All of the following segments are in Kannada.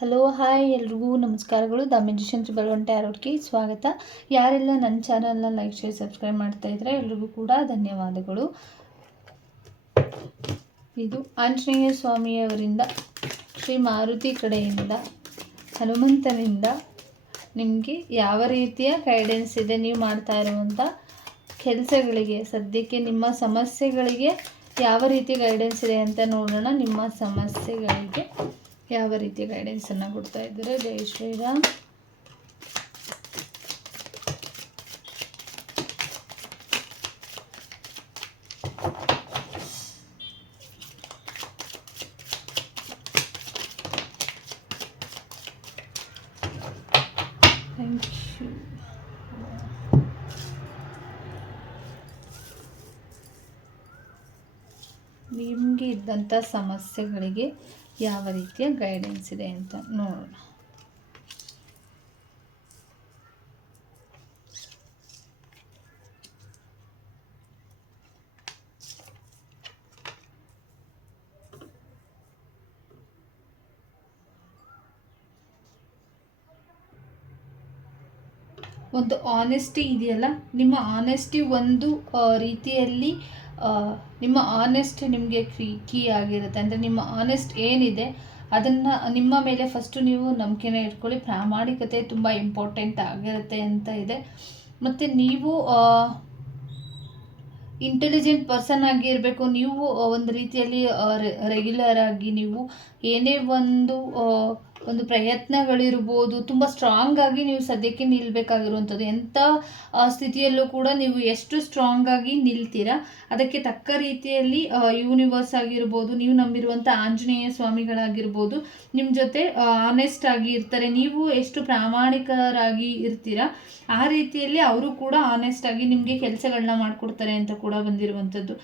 ಹಲೋ ಹಾಯ್ ಎಲ್ರಿಗೂ ನಮಸ್ಕಾರಗಳು. ದ ಮ್ಯಾಜಿಷಿಯನ್ ಬಲವಂಟೆ ಆರೋಗ್ಯಕ್ಕೆ ಸ್ವಾಗತ. ಯಾರೆಲ್ಲ ನನ್ನ ಚಾನಲ್ನ ಲೈಕ್ ಶೇರ್ ಸಬ್ಸ್ಕ್ರೈಬ್ ಮಾಡ್ತಾ ಇದ್ರೆ ಎಲ್ರಿಗೂ ಕೂಡ ಧನ್ಯವಾದಗಳು. ಇದು ಆಂಜನೇಯ ಸ್ವಾಮಿಯವರಿಂದ, ಶ್ರೀ ಮಾರುತಿ ಕಡೆಯಿಂದ, ಹನುಮಂತನಿಂದ ನಿಮಗೆ ಯಾವ ರೀತಿಯ ಗೈಡೆನ್ಸ್ ಇದೆ ನೀವು ಮಾಡ್ತಾ ಇರುವಂಥ ಕೆಲಸಗಳಿಗೆ, ಸದ್ಯಕ್ಕೆ ನಿಮ್ಮ ಸಮಸ್ಯೆಗಳಿಗೆ ಯಾವ ರೀತಿ ಗೈಡೆನ್ಸ್ ಇದೆ ಅಂತ ನೋಡೋಣ. ನಿಮ್ಮ ಸಮಸ್ಯೆಗಳಿಗೆ ಯಾವ ರೀತಿಯ ಗೈಡೆನ್ಸನ್ನು ಕೊಡ್ತಾ ಇದ್ದಾರೆ. ಜೈ ಶ್ರೀರಾಮ್. Thank you. ನಿಮಗೆ ಇದ್ದಂಥ ಸಮಸ್ಯೆಗಳಿಗೆ ಯಾವ ರೀತಿಯ ಗೈಡೆನ್ಸ್ ಇದೆ ಅಂತ ನೋಡೋಣ. ಒಂದು ಆನೆಸ್ಟಿ ಇದೆಯಲ್ಲ, ನಿಮ್ಮ ಆನೆಸ್ಟಿ ಒಂದು ರೀತಿಯಲ್ಲಿ ನಿಮ್ಮ ಆನೆಸ್ಟ್ ನಿಮಗೆ ಕೀ ಆಗಿರುತ್ತೆ. ಅಂದರೆ ನಿಮ್ಮ ಆನೆಸ್ಟ್ ಏನಿದೆ ಅದನ್ನು ನಿಮ್ಮ ಮೇಲೆ ಫಸ್ಟು ನೀವು ನಂಬಿಕೆನ ಇಟ್ಕೊಳ್ಳಿ. ಪ್ರಾಮಾಣಿಕತೆ ತುಂಬ ಇಂಪಾರ್ಟೆಂಟ್ ಆಗಿರುತ್ತೆ ಅಂತ ಇದೆ. ಮತ್ತು ನೀವು ಇಂಟೆಲಿಜೆಂಟ್ ಪರ್ಸನ್ ಆಗಿ ಇರಬೇಕು. ನೀವು ಒಂದು ರೀತಿಯಲ್ಲಿ ರೆಗ್ಯುಲರ್ ಆಗಿ ನೀವು ಏನೇ ಒಂದು ಪ್ರಯತ್ನಗಳಿರ್ಬೋದು, ತುಂಬ ಸ್ಟ್ರಾಂಗ್ ಆಗಿ ನೀವು ಸದ್ಯಕ್ಕೆ ನಿಲ್ಲಬೇಕಾಗಿರುವಂಥದ್ದು. ಎಂಥ ಸ್ಥಿತಿಯಲ್ಲೂ ಕೂಡ ನೀವು ಎಷ್ಟು ಸ್ಟ್ರಾಂಗ್ ಆಗಿ ನಿಲ್ತೀರಾ ಅದಕ್ಕೆ ತಕ್ಕ ರೀತಿಯಲ್ಲಿ ಯೂನಿವರ್ಸ್ ಆಗಿರ್ಬೋದು, ನೀವು ನಂಬಿರುವಂಥ ಆಂಜನೇಯ ಸ್ವಾಮಿಗಳಾಗಿರ್ಬೋದು ನಿಮ್ಮ ಜೊತೆ ಆನೆಸ್ಟ್ ಆಗಿ ಇರ್ತಾರೆ. ನೀವು ಎಷ್ಟು ಪ್ರಾಮಾಣಿಕರಾಗಿ ಇರ್ತೀರಾ ಆ ರೀತಿಯಲ್ಲಿ ಅವರು ಕೂಡ ಆನೆಸ್ಟ್ ಆಗಿ ನಿಮಗೆ ಕೆಲಸಗಳನ್ನ ಮಾಡಿಕೊಡ್ತಾರೆ ಅಂತ ಕೂಡ ಬಂದಿರುವಂಥದ್ದು.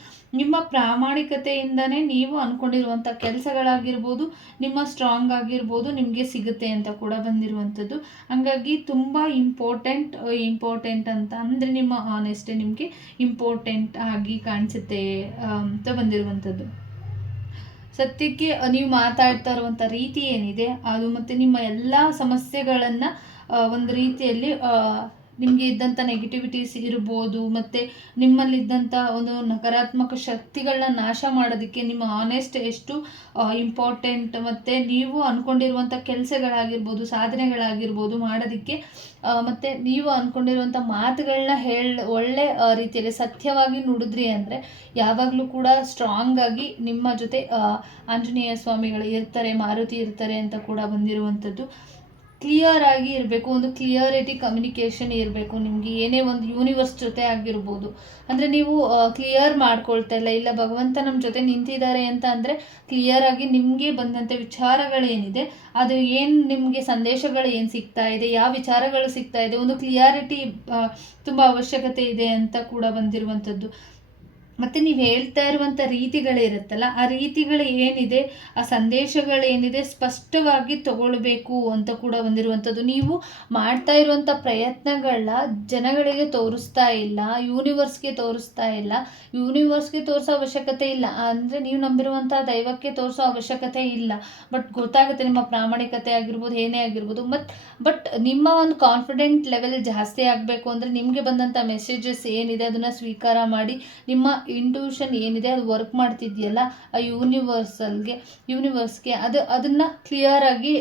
ನಿಮ್ಮ ಪ್ರಾಮಾಣಿಕತೆಯಿಂದನೇ ನೀವು ಅಂದ್ಕೊಂಡಿರುವಂಥ ಕೆಲಸಗಳಾಗಿರ್ಬೋದು, ನಿಮ್ಮ ಸ್ಟ್ರಾಂಗ್ ಆಗಿರ್ಬೋದು ನಿಮಗೆ ಸಿಗುತ್ತೆ ಅಂತ ಕೂಡ ಬಂದಿರುವಂಥದ್ದು. ಹಾಗಾಗಿ ತುಂಬ ಇಂಪಾರ್ಟೆಂಟ್ ಅಂತ ಅಂದರೆ ನಿಮ್ಮ ಆನೆಸ್ಟಿ ನಿಮಗೆ ಇಂಪಾರ್ಟೆಂಟ್ ಆಗಿ ಕಾಣಿಸುತ್ತೆ ಅಂತ ಬಂದಿರುವಂಥದ್ದು. ಸತ್ಯಕ್ಕೆ ನೀವು ಮಾತಾಡ್ತಾ ಇರುವಂಥ ರೀತಿ ಏನಿದೆ ಅದು, ಮತ್ತು ನಿಮ್ಮ ಎಲ್ಲ ಸಮಸ್ಯೆಗಳನ್ನು ಒಂದು ರೀತಿಯಲ್ಲಿ ನಿಮಗೆ ಇದ್ದಂಥ ನೆಗೆಟಿವಿಟೀಸ್ ಇರ್ಬೋದು, ಮತ್ತು ನಿಮ್ಮಲ್ಲಿದ್ದಂಥ ಒಂದು ನಕಾರಾತ್ಮಕ ಶಕ್ತಿಗಳನ್ನ ನಾಶ ಮಾಡೋದಕ್ಕೆ ನಿಮ್ಮ ಆನೆಸ್ಟ್ ಎಷ್ಟು ಇಂಪಾರ್ಟೆಂಟ್, ಮತ್ತು ನೀವು ಅಂದ್ಕೊಂಡಿರುವಂಥ ಕೆಲಸಗಳಾಗಿರ್ಬೋದು, ಸಾಧನೆಗಳಾಗಿರ್ಬೋದು ಮಾಡೋದಕ್ಕೆ, ಮತ್ತು ನೀವು ಅಂದ್ಕೊಂಡಿರುವಂಥ ಮಾತುಗಳನ್ನ ಒಳ್ಳೆ ರೀತಿಯಲ್ಲಿ ಸತ್ಯವಾಗಿ ನುಡಿದ್ರಿ ಅಂದರೆ ಯಾವಾಗಲೂ ಕೂಡ ಸ್ಟ್ರಾಂಗ್ ಆಗಿ ನಿಮ್ಮ ಜೊತೆ ಆಂಜನೇಯ ಸ್ವಾಮಿಗಳು ಇರ್ತಾರೆ, ಮಾರುತಿ ಇರ್ತಾರೆ ಅಂತ ಕೂಡ ಬಂದಿರುವಂಥದ್ದು. ಕ್ಲಿಯರ್ ಆಗಿ ಇರಬೇಕು, ಒಂದು ಕ್ಲಿಯರಿಟಿ ಕಮ್ಯುನಿಕೇಷನ್ ಇರಬೇಕು ನಿಮಗೆ. ಏನೇ ಒಂದು ಯೂನಿವರ್ಸ್ ಜೊತೆ ಆಗಿರ್ಬೋದು, ಅಂದರೆ ನೀವು ಕ್ಲಿಯರ್ ಮಾಡ್ಕೊಳ್ತಾ ಇಲ್ಲ ಭಗವಂತ ನಮ್ಮ ಜೊತೆ ನಿಂತಿದ್ದಾರೆ ಅಂತ ಅಂದರೆ ಕ್ಲಿಯರ್ ಆಗಿ ನಿಮಗೆ ಬಂದಂಥ ವಿಚಾರಗಳೇನಿದೆ ಅದು ಏನು, ನಿಮಗೆ ಸಂದೇಶಗಳು ಏನು ಸಿಗ್ತಾ ಇದೆ, ಯಾವ ವಿಚಾರಗಳು ಸಿಗ್ತಾ ಇದೆ, ಒಂದು ಕ್ಲಿಯಾರಿಟಿ ತುಂಬ ಅವಶ್ಯಕತೆ ಇದೆ ಅಂತ ಕೂಡ ಬಂದಿರುವಂಥದ್ದು. ಮತ್ತು ನೀವು ಹೇಳ್ತಾ ಇರುವಂಥ ರೀತಿಗಳಿರುತ್ತಲ್ಲ, ಆ ರೀತಿಗಳು ಏನಿದೆ, ಆ ಸಂದೇಶಗಳೇನಿದೆ ಸ್ಪಷ್ಟವಾಗಿ ತಗೊಳ್ಬೇಕು ಅಂತ ಕೂಡ ಬಂದಿರುವಂಥದ್ದು. ನೀವು ಮಾಡ್ತಾ ಇರುವಂಥ ಪ್ರಯತ್ನಗಳನ್ನ ಜನಗಳಿಗೆ ತೋರಿಸ್ತಾ ಇಲ್ಲ, ಯೂನಿವರ್ಸ್ಗೆ ತೋರಿಸ್ತಾ ಇಲ್ಲ. ಯೂನಿವರ್ಸ್ಗೆ ತೋರಿಸೋ ಅವಶ್ಯಕತೆ ಇಲ್ಲ, ಅಂದರೆ ನೀವು ನಂಬಿರುವಂಥ ದೈವಕ್ಕೆ ತೋರಿಸೋ ಅವಶ್ಯಕತೆ ಇಲ್ಲ. ಬಟ್ ಗೊತ್ತಾಗುತ್ತೆ ನಿಮ್ಮ ಪ್ರಾಮಾಣಿಕತೆ ಆಗಿರ್ಬೋದು, ಏನೇ ಆಗಿರ್ಬೋದು. ಬಟ್ ನಿಮ್ಮ ಒಂದು ಕಾನ್ಫಿಡೆಂಟ್ ಲೆವೆಲ್ ಜಾಸ್ತಿ ಆಗಬೇಕು ಅಂದರೆ ನಿಮಗೆ ಬಂದಂಥ ಮೆಸೇಜಸ್ ಏನಿದೆ ಅದನ್ನು ಸ್ವೀಕಾರ ಮಾಡಿ, ನಿಮ್ಮ ಇಂಟ್ಯೂಷನ್ ಏನಿದೆ ಅದು ವರ್ಕ್ ಮಾಡ್ತಿದೆಯಲ್ಲ ಆ ಯೂನಿವರ್ಸ್ಗೆ ಅದನ್ನು ಕ್ಲಿಯರ್ ಆಗಿ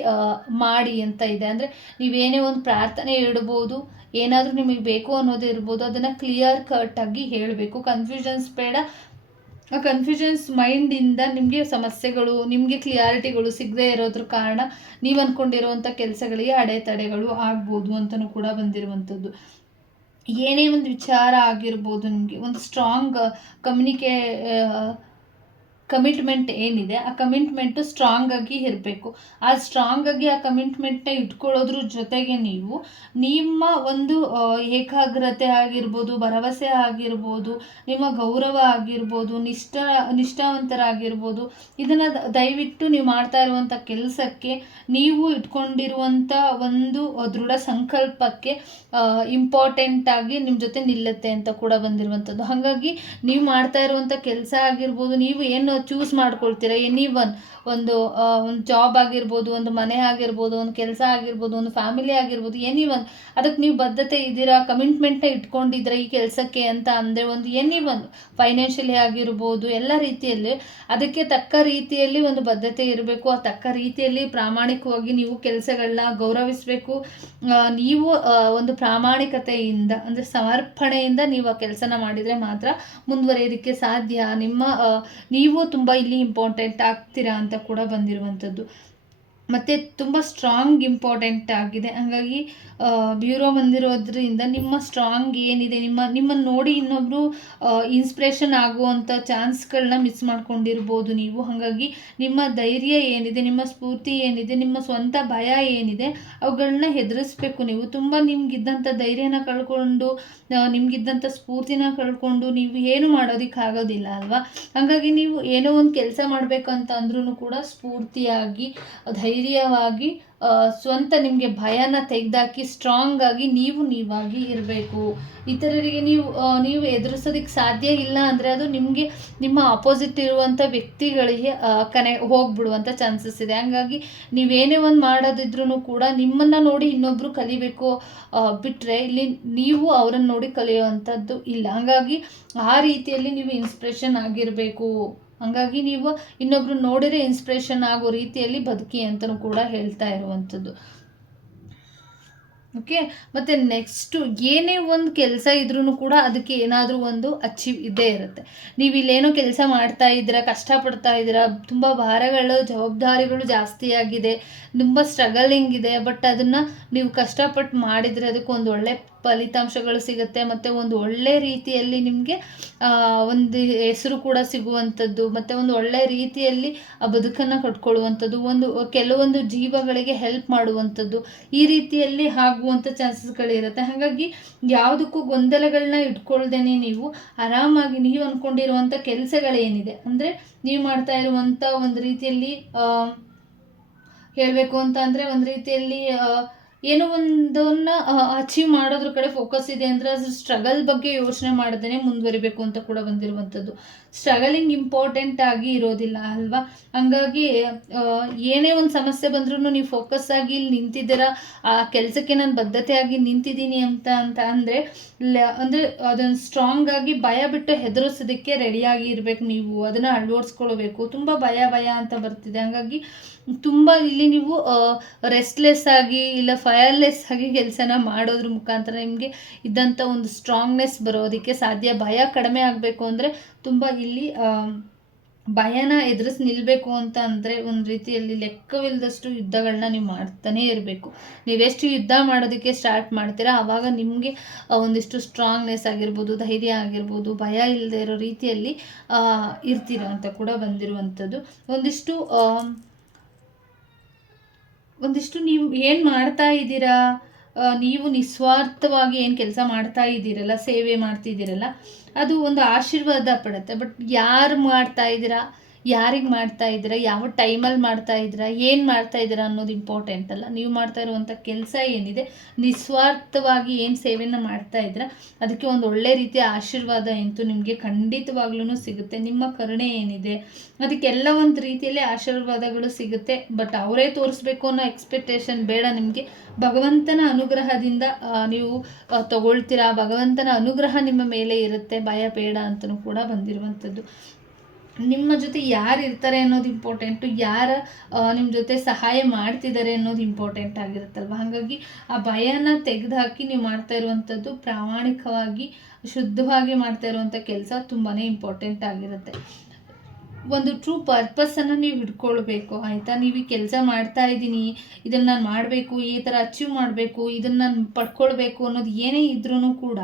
ಮಾಡಿ ಅಂತ ಇದೆ. ಅಂದರೆ ನೀವೇನೇ ಒಂದು ಪ್ರಾರ್ಥನೆ ಇಡ್ಬೋದು, ಏನಾದರೂ ನಿಮಗೆ ಬೇಕು ಅನ್ನೋದು ಇರ್ಬೋದು, ಅದನ್ನು ಕ್ಲಿಯರ್ ಕಟ್ ಆಗಿ ಹೇಳಬೇಕು. ಕನ್ಫ್ಯೂಷನ್ಸ್ ಬೇಡ. ಆ ಕನ್ಫ್ಯೂಷನ್ಸ್ ಮೈಂಡಿಂದ ನಿಮಗೆ ಸಮಸ್ಯೆಗಳು, ನಿಮಗೆ ಕ್ಲಿಯಾರಿಟಿಗಳು ಸಿಗದೇ ಇರೋದ್ರ ಕಾರಣ ನೀವು ಅಂದ್ಕೊಂಡಿರುವಂಥ ಕೆಲಸಗಳಿಗೆ ಅಡೆತಡೆಗಳು ಆಗ್ಬೋದು ಅಂತಲೂ ಕೂಡ ಬಂದಿರುವಂಥದ್ದು. ಏನೇ ಒಂದು ವಿಚಾರ ಆಗಿರ್ಬೋದು, ನಿಮಗೆ ಒಂದು ಸ್ಟ್ರಾಂಗ್ ಕಮಿಟ್ಮೆಂಟ್ ಏನಿದೆ ಆ ಕಮಿಟ್ಮೆಂಟು ಸ್ಟ್ರಾಂಗ್ ಆಗಿ ಇರಬೇಕು. ಆ ಸ್ಟ್ರಾಂಗ್ ಆಗಿ ಆ ಕಮಿಟ್ಮೆಂಟ್ನ ಇಟ್ಕೊಳ್ಳೋದ್ರ ಜೊತೆಗೆ ನಿಮ್ಮ ಒಂದು ಏಕಾಗ್ರತೆ ಆಗಿರ್ಬೋದು, ಭರವಸೆ ಆಗಿರ್ಬೋದು, ನಿಮ್ಮ ಗೌರವ ಆಗಿರ್ಬೋದು, ನಿಷ್ಠಾವಂತರಾಗಿರ್ಬೋದು, ಇದನ್ನು ದಯವಿಟ್ಟು ನೀವು ಮಾಡ್ತಾ ಇರುವಂಥ ಕೆಲಸಕ್ಕೆ, ನೀವು ಇಟ್ಕೊಂಡಿರುವಂಥ ಒಂದು ದೃಢ ಸಂಕಲ್ಪಕ್ಕೆ ಇಂಪಾರ್ಟೆಂಟ್ ಆಗಿ ನಿಮ್ಮ ಜೊತೆ ನಿಲ್ಲುತ್ತೆ ಅಂತ ಕೂಡ ಬಂದಿರುವಂಥದ್ದು. ಹಾಗಾಗಿ ನೀವು ಮಾಡ್ತಾ ಇರುವಂಥ ಕೆಲಸ ಆಗಿರ್ಬೋದು, ನೀವು ಏನು ಚೂಸ್ ಮಾಡ್ಕೊಳ್ತೀರಾ. ಒಂದು ಒಂದು ಜಾಬ್ ಆಗಿರ್ಬೋದು, ಒಂದು ಮನೆ ಆಗಿರ್ಬೋದು, ಒಂದು ಕೆಲಸ ಆಗಿರ್ಬೋದು, ಒಂದು ಫ್ಯಾಮಿಲಿ ಆಗಿರ್ಬೋದು, ಅದಕ್ಕೆ ನೀವು ಬದ್ಧತೆ ಇದ್ದೀರಾ, ಕಮಿಟ್ಮೆಂಟ್ನ ಇಟ್ಕೊಂಡಿದ್ದೀರಾ ಈ ಕೆಲಸಕ್ಕೆ ಅಂತ ಅಂದರೆ, ಒಂದು ಫೈನಾನ್ಷಿಯಲಿ ಆಗಿರ್ಬೋದು, ಎಲ್ಲ ರೀತಿಯಲ್ಲಿ ಅದಕ್ಕೆ ತಕ್ಕ ರೀತಿಯಲ್ಲಿ ಒಂದು ಬದ್ಧತೆ ಇರಬೇಕು. ಆ ತಕ್ಕ ರೀತಿಯಲ್ಲಿ ಪ್ರಾಮಾಣಿಕವಾಗಿ ನೀವು ಕೆಲಸಗಳನ್ನ ಗೌರವಿಸಬೇಕು. ನೀವು ಒಂದು ಪ್ರಾಮಾಣಿಕತೆಯಿಂದ ಅಂದರೆ ಸಮರ್ಪಣೆಯಿಂದ ನೀವು ಆ ಕೆಲಸನ ಮಾಡಿದರೆ ಮಾತ್ರ ಮುಂದುವರಿಯೋದಕ್ಕೆ ಸಾಧ್ಯ. ನೀವು ತುಂಬ ಇಲ್ಲಿ ಇಂಪಾರ್ಟೆಂಟ್ ಆಗ್ತೀರಾ ಅಂತ ಕೂಡ ಬಂದಿರುವಂಥದ್ದು. ಮತ್ತು ತುಂಬ ಸ್ಟ್ರಾಂಗ್ ಇಂಪಾರ್ಟೆಂಟ್ ಆಗಿದೆ. ಹಾಗಾಗಿ ಬ್ಯೂರೋ ಬಂದಿರೋದ್ರಿಂದ ನಿಮ್ಮ ಸ್ಟ್ರಾಂಗ್ ಏನಿದೆ, ನಿಮ್ಮನ್ನು ನೋಡಿ ಇನ್ನೊಬ್ಬರು ಇನ್ಸ್ಪಿರೇಷನ್ ಆಗುವಂಥ ಚಾನ್ಸ್ಗಳನ್ನ ಮಿಸ್ ಮಾಡ್ಕೊಂಡಿರ್ಬೋದು ನೀವು. ಹಾಗಾಗಿ ನಿಮ್ಮ ಧೈರ್ಯ ಏನಿದೆ, ನಿಮ್ಮ ಸ್ಫೂರ್ತಿ ಏನಿದೆ, ನಿಮ್ಮ ಸ್ವಂತ ಭಯ ಏನಿದೆ, ಅವುಗಳನ್ನ ಹೆದರಿಸ್ಬೇಕು ನೀವು. ತುಂಬ ನಿಮ್ಗಿದ್ದಂಥ ಧೈರ್ಯನ ಕಳ್ಕೊಂಡು, ನಿಮ್ಗಿದ್ದಂಥ ಸ್ಫೂರ್ತಿನ ಕಳ್ಕೊಂಡು ನೀವು ಏನು ಮಾಡೋದಕ್ಕಾಗೋದಿಲ್ಲ ಅಲ್ವಾ. ಹಾಗಾಗಿ ನೀವು ಏನೋ ಒಂದು ಕೆಲಸ ಮಾಡಬೇಕಂತ ಅಂದ್ರೂ ಕೂಡ ಸ್ಫೂರ್ತಿಯಾಗಿ, ಧೈರ್ಯವಾಗಿ, ಸ್ವಂತ ನಿಮಗೆ ಭಯನ ತೆಗೆದಾಕಿ ಸ್ಟ್ರಾಂಗ್ ಆಗಿ ನೀವಾಗಿ ಇರಬೇಕು. ಇತರರಿಗೆ ನೀವು ಎದುರಿಸೋದಕ್ಕೆ ಸಾಧ್ಯ ಇಲ್ಲ ಅಂದರೆ ಅದು ನಿಮ್ಮ ಆಪೋಸಿಟ್ ಇರುವಂಥ ವ್ಯಕ್ತಿಗಳಿಗೆ ಹೋಗ್ಬಿಡುವಂಥ ಚಾನ್ಸಸ್ ಇದೆ. ಹಂಗಾಗಿ ನೀವೇನೇ ಒಂದು ಮಾಡೋದಿದ್ರೂ ಕೂಡ ನಿಮ್ಮನ್ನು ನೋಡಿ ಇನ್ನೊಬ್ಬರು ಕಲಿಬೇಕು ಬಿಟ್ಟರೆ ಇಲ್ಲಿ ನೀವು ಅವರನ್ನು ನೋಡಿ ಕಲಿಯುವಂಥದ್ದು ಇಲ್ಲ. ಹಾಗಾಗಿ ಆ ರೀತಿಯಲ್ಲಿ ನೀವು ಇನ್ಸ್ಪಿರೇಷನ್ ಆಗಿರಬೇಕು. ಹಾಗಾಗಿ ನೀವು ಇನ್ನೊಬ್ರು ನೋಡಿದ್ರೆ ಇನ್ಸ್ಪಿರೇಷನ್ ಆಗೋ ರೀತಿಯಲ್ಲಿ ಬದುಕಿ ಅಂತಲೂ ಕೂಡ ಹೇಳ್ತಾ ಇರುವಂಥದ್ದು. ಓಕೆ. ಮತ್ತು ನೆಕ್ಸ್ಟು ಏನೇ ಒಂದು ಕೆಲಸ ಇದ್ರೂ ಕೂಡ ಅದಕ್ಕೆ ಏನಾದರೂ ಒಂದು ಅಚೀವ್ ಇದ್ದೇ ಇರುತ್ತೆ. ನೀವು ಇಲ್ಲೇನೋ ಕೆಲಸ ಮಾಡ್ತಾ ಇದ್ದೀರಾ, ಕಷ್ಟಪಡ್ತಾ ಇದ್ದೀರಾ, ತುಂಬ ಭಾರಗಳು, ಜವಾಬ್ದಾರಿಗಳು ಜಾಸ್ತಿ ಆಗಿದೆ, ತುಂಬ ಸ್ಟ್ರಗಲಿಂಗ್ ಇದೆ, ಬಟ್ ಅದನ್ನು ನೀವು ಕಷ್ಟಪಟ್ಟು ಮಾಡಿದರೆ ಅದಕ್ಕೊಂದು ಒಳ್ಳೆ ಫಲಿತಾಂಶಗಳು ಸಿಗುತ್ತೆ. ಮತ್ತು ಒಂದು ಒಳ್ಳೆ ರೀತಿಯಲ್ಲಿ ನಿಮಗೆ ಒಂದು ಹೆಸರು ಕೂಡ ಸಿಗುವಂಥದ್ದು, ಮತ್ತು ಒಂದು ಒಳ್ಳೆ ರೀತಿಯಲ್ಲಿ ಆ ಬದುಕನ್ನು ಕಟ್ಕೊಳ್ಳುವಂಥದ್ದು, ಕೆಲವೊಂದು ಜೀವಗಳಿಗೆ ಹೆಲ್ಪ್ ಮಾಡುವಂಥದ್ದು, ಈ ರೀತಿಯಲ್ಲಿ ಆಗುವಂಥ ಚಾನ್ಸಸ್ಗಳಿರುತ್ತೆ. ಹಾಗಾಗಿ ಯಾವುದಕ್ಕೂ ಗೊಂದಲಗಳನ್ನ ಇಟ್ಕೊಳ್ದೇನೆ ನೀವು ಆರಾಮಾಗಿ ನೀವು ಅಂದ್ಕೊಂಡಿರುವಂಥ ಕೆಲಸಗಳೇನಿದೆ, ಅಂದರೆ ನೀವು ಮಾಡ್ತಾ ಇರುವಂಥ ಒಂದು ರೀತಿಯಲ್ಲಿ ಹೇಳಬೇಕು ಅಂತ ಅಂದರೆ ಒಂದು ರೀತಿಯಲ್ಲಿ ಏನೋ ಒಂದನ್ನ ಅಚೀವ್ ಮಾಡೋದ್ರ ಕಡೆ ಫೋಕಸ್ ಇದೆ ಅಂದರೆ ಅದು ಸ್ಟ್ರಗಲ್ ಬಗ್ಗೆ ಯೋಚನೆ ಮಾಡದೇ ಮುಂದುವರಿಬೇಕು ಅಂತ ಕೂಡ ಬಂದಿರುವಂಥದ್ದು. ಸ್ಟ್ರಗಲಿಂಗ್ ಇಂಪಾರ್ಟೆಂಟ್ ಆಗಿ ಇರೋದಿಲ್ಲ ಅಲ್ವಾ. ಹಂಗಾಗಿ ಏನೇ ಒಂದು ಸಮಸ್ಯೆ ಬಂದ್ರೂ ನೀವು ಫೋಕಸ್ ಆಗಿ ಇಲ್ಲಿ ನಿಂತಿದ್ದೀರಾ, ಆ ಕೆಲಸಕ್ಕೆ ನಾನು ಬದ್ಧತೆಯಾಗಿ ನಿಂತಿದ್ದೀನಿ ಅಂತ ಅಂದರೆ ಅದನ್ನು ಸ್ಟ್ರಾಂಗ್ ಆಗಿ ಭಯ ಬಿಟ್ಟು ಹೆದರಿಸೋದಕ್ಕೆ ರೆಡಿಯಾಗಿ ಇರಬೇಕು. ನೀವು ಅದನ್ನು ಅಳವಡಿಸ್ಕೊಳ್ಬೇಕು. ತುಂಬ ಭಯ ಅಂತ ಬರ್ತಿದೆ. ಹಾಗಾಗಿ ತುಂಬ ಇಲ್ಲಿ ನೀವು ರೆಸ್ಟ್ಲೆಸ್ ಆಗಿ ಇಲ್ಲ ಫೈರ್ಲೆಸ್ ಆಗಿ ಕೆಲಸನ ಮಾಡೋದ್ರ ಮುಖಾಂತರ ನಿಮಗೆ ಇದ್ದಂಥ ಒಂದು ಸ್ಟ್ರಾಂಗ್ನೆಸ್ ಬರೋದಕ್ಕೆ ಸಾಧ್ಯ. ಭಯ ಕಡಿಮೆ ಆಗಬೇಕು ಅಂದರೆ ತುಂಬ ಇಲ್ಲಿ ಭಯನ ಎದುರಿಸಿ ನಿಲ್ಲಬೇಕು ಅಂತ ಅಂದರೆ ಒಂದು ರೀತಿಯಲ್ಲಿ ಲೆಕ್ಕವಿಲ್ಲದಷ್ಟು ಯುದ್ಧಗಳನ್ನ ನೀವು ಮಾಡ್ತಾನೇ ಇರಬೇಕು. ನೀವೆಷ್ಟು ಯುದ್ಧ ಮಾಡೋದಕ್ಕೆ ಸ್ಟಾರ್ಟ್ ಮಾಡ್ತೀರಾ ಆವಾಗ ನಿಮಗೆ ಒಂದಿಷ್ಟು ಸ್ಟ್ರಾಂಗ್ನೆಸ್ ಆಗಿರ್ಬೋದು, ಧೈರ್ಯ ಆಗಿರ್ಬೋದು, ಭಯ ಇಲ್ಲದೆ ಇರೋ ರೀತಿಯಲ್ಲಿ ಇರ್ತೀರ ಅಂತ ಕೂಡ ಬಂದಿರುವಂಥದ್ದು. ಒಂದಿಷ್ಟು ನೀವು ಏನು ಮಾಡ್ತಾ ಇದ್ದೀರಾ, ನೀವು ನಿಸ್ವಾರ್ಥವಾಗಿ ಏನು ಕೆಲಸ ಮಾಡ್ತಾ ಇದ್ದೀರಲ್ಲ, ಸೇವೆ ಮಾಡ್ತಿದ್ದೀರಲ್ಲ, ಅದು ಒಂದು ಆಶೀರ್ವಾದ ಪಡುತ್ತೆ. ಬಟ್ ಯಾರು ಮಾಡ್ತಾ ಇದ್ದೀರಾ, ಯಾರಿಗೆ ಮಾಡ್ತಾ ಇದ್ದೀರಾ, ಯಾವ ಟೈಮಲ್ಲಿ ಮಾಡ್ತಾ ಇದ್ದೀರಾ, ಏನು ಮಾಡ್ತಾ ಇದ್ದೀರಾ ಅನ್ನೋದು ಇಂಪಾರ್ಟೆಂಟ್ ಅಲ್ಲ. ನೀವು ಮಾಡ್ತಾ ಇರುವಂಥ ಕೆಲಸ ಏನಿದೆ, ನಿಸ್ವಾರ್ಥವಾಗಿ ಏನು ಸೇವೆಯನ್ನು ಮಾಡ್ತಾ ಇದ್ದೀರಾ ಅದಕ್ಕೆ ಒಂದು ಒಳ್ಳೆ ರೀತಿಯ ಆಶೀರ್ವಾದ ಅಂತೂ ನಿಮಗೆ ಖಂಡಿತವಾಗ್ಲೂ ಸಿಗುತ್ತೆ. ನಿಮ್ಮ ಕರುಣೆ ಏನಿದೆ ಅದಕ್ಕೆಲ್ಲ ಒಂದು ರೀತಿಯಲ್ಲೇ ಆಶೀರ್ವಾದಗಳು ಸಿಗುತ್ತೆ. ಬಟ್ ಅವರೇ ತೋರಿಸ್ಬೇಕು ಅನ್ನೋ ಎಕ್ಸ್ಪೆಕ್ಟೇಷನ್ ಬೇಡ. ನಿಮಗೆ ಭಗವಂತನ ಅನುಗ್ರಹದಿಂದ ನೀವು ತಗೊಳ್ತೀರಾ, ಭಗವಂತನ ಅನುಗ್ರಹ ನಿಮ್ಮ ಮೇಲೆ ಇರುತ್ತೆ, ಭಯ ಬೇಡ ಅಂತಲೂ ಕೂಡ ಬಂದಿರುವಂಥದ್ದು. ನಿಮ್ಮ ಜೊತೆ ಯಾರು ಇರ್ತಾರೆ ಅನ್ನೋದು ಇಂಪಾರ್ಟೆಂಟು, ಯಾರು ನಿಮ್ಮ ಜೊತೆ ಸಹಾಯ ಮಾಡ್ತಿದ್ದಾರೆ ಅನ್ನೋದು ಇಂಪಾರ್ಟೆಂಟ್ ಆಗಿರುತ್ತಲ್ವ. ಹಾಗಾಗಿ ಆ ಭಯನ ತೆಗೆದುಹಾಕಿ ನೀವು ಮಾಡ್ತಾ ಇರುವಂಥದ್ದು ಪ್ರಾಮಾಣಿಕವಾಗಿ, ಶುದ್ಧವಾಗಿ ಮಾಡ್ತಾ ಇರುವಂಥ ಕೆಲಸ ತುಂಬಾ ಇಂಪಾರ್ಟೆಂಟ್ ಆಗಿರುತ್ತೆ. ಒಂದು ಟ್ರೂ ಪರ್ಪಸನ್ನು ನೀವು ಹಿಡ್ಕೊಳ್ಬೇಕು ಆಯಿತಾ. ನೀವು ಈ ಕೆಲಸ ಮಾಡ್ತಾ ಇದ್ದೀನಿ, ಇದನ್ನು ನಾನು ಮಾಡಬೇಕು, ಈ ಥರ ಅಚೀವ್ ಮಾಡಬೇಕು, ಇದನ್ನು ನಾನು ಪಡ್ಕೊಳ್ಬೇಕು ಅನ್ನೋದು ಏನೇ ಇದ್ರೂ ಕೂಡ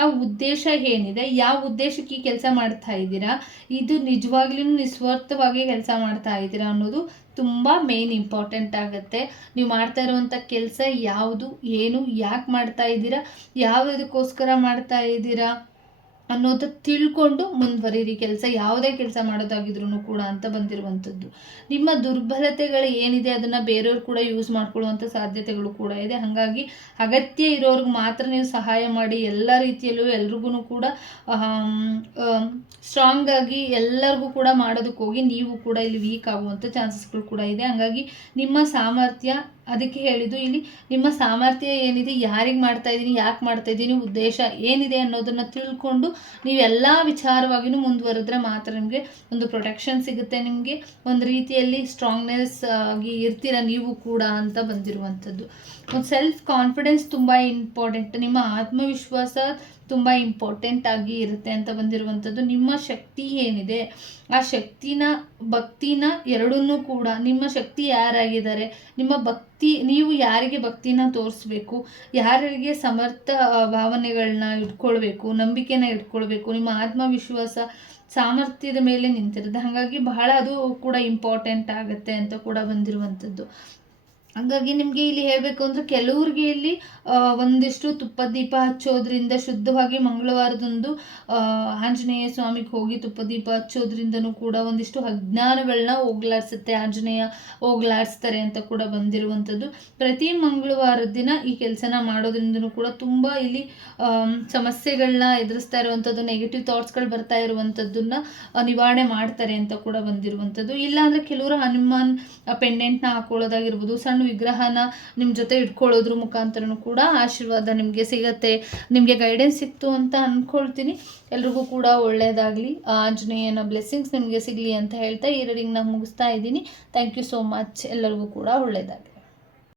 ಆ ಉದ್ದೇಶ ಏನಿದೆ, ಯಾವ ಉದ್ದೇಶಕ್ಕೆ ಈ ಕೆಲಸ ಮಾಡ್ತಾ ಇದ್ದೀರಾ, ಇದು ನಿಜವಾಗ್ಲೂ ನಿಸ್ವಾರ್ಥವಾಗಿ ಕೆಲಸ ಮಾಡ್ತಾ ಇದ್ದೀರಾ ಅನ್ನೋದು ತುಂಬ ಮೇನ್ ಇಂಪಾರ್ಟೆಂಟ್ ಆಗುತ್ತೆ. ನೀವು ಮಾಡ್ತಾ ಇರುವಂಥ ಕೆಲಸ ಯಾವುದು, ಏನು, ಯಾಕೆ ಮಾಡ್ತಾ ಇದ್ದೀರಾ, ಯಾವುದಕ್ಕೋಸ್ಕರ ಮಾಡ್ತಾ ಇದ್ದೀರಾ, ಅನ್ನೋದು ತಿಳ್ಕೊಂಡು ಮುಂದುವರಿರಿ. ಕೆಲಸ ಯಾವುದೇ ಕೆಲಸ ಮಾಡೋದಾಗಿದ್ರೂ ಕೂಡ ಅಂತ ಬಂದಿರುವಂಥದ್ದು. ನಿಮ್ಮ ದುರ್ಬಲತೆಗಳು ಏನಿದೆ ಅದನ್ನು ಬೇರೆಯವ್ರು ಕೂಡ ಯೂಸ್ ಮಾಡ್ಕೊಳ್ಳುವಂಥ ಸಾಧ್ಯತೆಗಳು ಕೂಡ ಇದೆ. ಹಾಗಾಗಿ ಅಗತ್ಯ ಇರೋರ್ಗೆ ಮಾತ್ರ ನೀವು ಸಹಾಯ ಮಾಡಿ. ಎಲ್ಲ ರೀತಿಯಲ್ಲೂ ಎಲ್ರಿಗೂ ಕೂಡ ಸ್ಟ್ರಾಂಗ್ ಆಗಿ ಎಲ್ಲರಿಗೂ ಕೂಡ ಮಾಡೋದಕ್ಕೆ ಹೋಗಿ ನೀವು ಕೂಡ ಇಲ್ಲಿ ವೀಕ್ ಆಗುವಂಥ ಚಾನ್ಸಸ್ಗಳು ಕೂಡ ಇದೆ. ಹಾಗಾಗಿ ನಿಮ್ಮ ಸಾಮರ್ಥ್ಯ, ಅದಕ್ಕೆ ಹೇಳಿದ್ದು ಇಲ್ಲಿ ನಿಮ್ಮ ಸಾಮರ್ಥ್ಯ ಏನಿದೆ, ಯಾರಿಗೆ ಮಾಡ್ತಾ ಇದ್ದೀನಿ, ಯಾಕೆ ಮಾಡ್ತಾ ಇದ್ದೀನಿ, ಉದ್ದೇಶ ಏನಿದೆ ಅನ್ನೋದನ್ನು ತಿಳ್ಕೊಂಡು ನೀವೆಲ್ಲ ವಿಚಾರವಾಗಿಯೂ ಮುಂದುವರೆದ್ರೆ ಮಾತ್ರ ನಿಮಗೆ ಒಂದು ಪ್ರೊಟೆಕ್ಷನ್ ಸಿಗುತ್ತೆ. ನಿಮಗೆ ಒಂದು ರೀತಿಯಲ್ಲಿ ಸ್ಟ್ರಾಂಗ್ನೆಸ್ ಆಗಿ ಇರ್ತೀರ ನೀವು ಕೂಡ ಅಂತ ಬಂದಿರುವಂಥದ್ದು. ಒಂದು ಸೆಲ್ಫ್ ಕಾನ್ಫಿಡೆನ್ಸ್ ತುಂಬ ಇಂಪಾರ್ಟೆಂಟ್. ನಿಮ್ಮ ಆತ್ಮವಿಶ್ವಾಸ ತುಂಬ ಇಂಪಾರ್ಟೆಂಟ್ ಆಗಿ ಇರುತ್ತೆ ಅಂತ ಬಂದಿರುವಂಥದ್ದು. ನಿಮ್ಮ ಶಕ್ತಿ ಏನಿದೆ ಆ ಶಕ್ತಿನ, ಭಕ್ತಿನ ಎರಡನ್ನೂ ಕೂಡ, ನಿಮ್ಮ ಶಕ್ತಿ ಯಾರಾಗಿದ್ದಾರೆ, ನಿಮ್ಮ ಭಕ್ತಿ, ನೀವು ಯಾರಿಗೆ ಭಕ್ತಿನ ತೋರಿಸ್ಬೇಕು, ಯಾರಿಗೆ ಸಮರ್ಥ ಭಾವನೆಗಳನ್ನ ಇಟ್ಕೊಳ್ಬೇಕು, ನಂಬಿಕೆನ ಇಟ್ಕೊಳ್ಬೇಕು, ನಿಮ್ಮ ಆತ್ಮವಿಶ್ವಾಸ ಸಾಮರ್ಥ್ಯದ ಮೇಲೆ ನಿಂತಿರುತ್ತೆ. ಹಾಗಾಗಿ ಬಹಳ ಅದು ಕೂಡ ಇಂಪಾರ್ಟೆಂಟ್ ಆಗುತ್ತೆ ಅಂತ ಕೂಡ ಬಂದಿರುವಂಥದ್ದು. ಹಾಗಾಗಿ ನಿಮಗೆ ಇಲ್ಲಿ ಹೇಳಬೇಕು ಅಂದರೆ ಕೆಲವ್ರಿಗೆ ಇಲ್ಲಿ ಒಂದಿಷ್ಟು ತುಪ್ಪದ ದೀಪ ಹಚ್ಚೋದ್ರಿಂದ, ಶುದ್ಧವಾಗಿ ಮಂಗಳವಾರದಂದು ಆಂಜನೇಯ ಸ್ವಾಮಿಗೆ ಹೋಗಿ ತುಪ್ಪದ ದೀಪ ಹಚ್ಚೋದ್ರಿಂದನೂ ಕೂಡ ಒಂದಿಷ್ಟು ಅಜ್ಞಾನಗಳನ್ನ ಹೋಗ್ಲಾಡಿಸುತ್ತೆ, ಆಂಜನೇಯ ಹೋಗ್ಲಾಡಿಸ್ತಾರೆ ಅಂತ ಕೂಡ ಬಂದಿರುವಂಥದ್ದು. ಪ್ರತಿ ಮಂಗಳವಾರದ ದಿನ ಈ ಕೆಲಸನ ಮಾಡೋದ್ರಿಂದನೂ ಕೂಡ ತುಂಬ ಇಲ್ಲಿ ಸಮಸ್ಯೆಗಳನ್ನ ಎದುರಿಸ್ತಾ ಇರುವಂಥದ್ದು, ನೆಗೆಟಿವ್ ಥಾಟ್ಸ್ಗಳು ಬರ್ತಾ ಇರುವಂಥದ್ದನ್ನ ನಿವಾರಣೆ ಮಾಡ್ತಾರೆ ಅಂತ ಕೂಡ ಬಂದಿರುವಂಥದ್ದು. ಇಲ್ಲಾಂದರೆ ಕೆಲವರು ಹನುಮಾನ್ ಪೆಂಡೆಂಟ್ನ ಹಾಕೊಳ್ಳೋದಾಗಿರ್ಬೋದು, ಸಣ್ಣ ವಿಗ್ರಹನ ನಿಮ್ಮ ಜೊತೆ ಇಟ್ಕೊಳ್ಳೋದ್ರ ಮುಖಾಂತರನೂ ಕೂಡ ಆಶೀರ್ವಾದ ನಿಮಗೆ ಸಿಗತ್ತೆ. ನಿಮಗೆ ಗೈಡೆನ್ಸ್ ಸಿಕ್ತು ಅಂತ ಅಂದ್ಕೊಳ್ತೀನಿ. ಎಲ್ರಿಗೂ ಕೂಡ ಒಳ್ಳೆಯದಾಗಲಿ, ಆಂಜನೇಯನ ಬ್ಲೆಸ್ಸಿಂಗ್ಸ್ ನಿಮಗೆ ಸಿಗಲಿ ಅಂತ ಹೇಳ್ತಾ ಈ ರೀಡಿಂಗ್ನ ಮುಗಿಸ್ತಾ ಇದ್ದೀನಿ. Thank you so much. ಎಲ್ಲರಿಗೂ ಕೂಡ ಒಳ್ಳೆಯದಾಗಲಿ.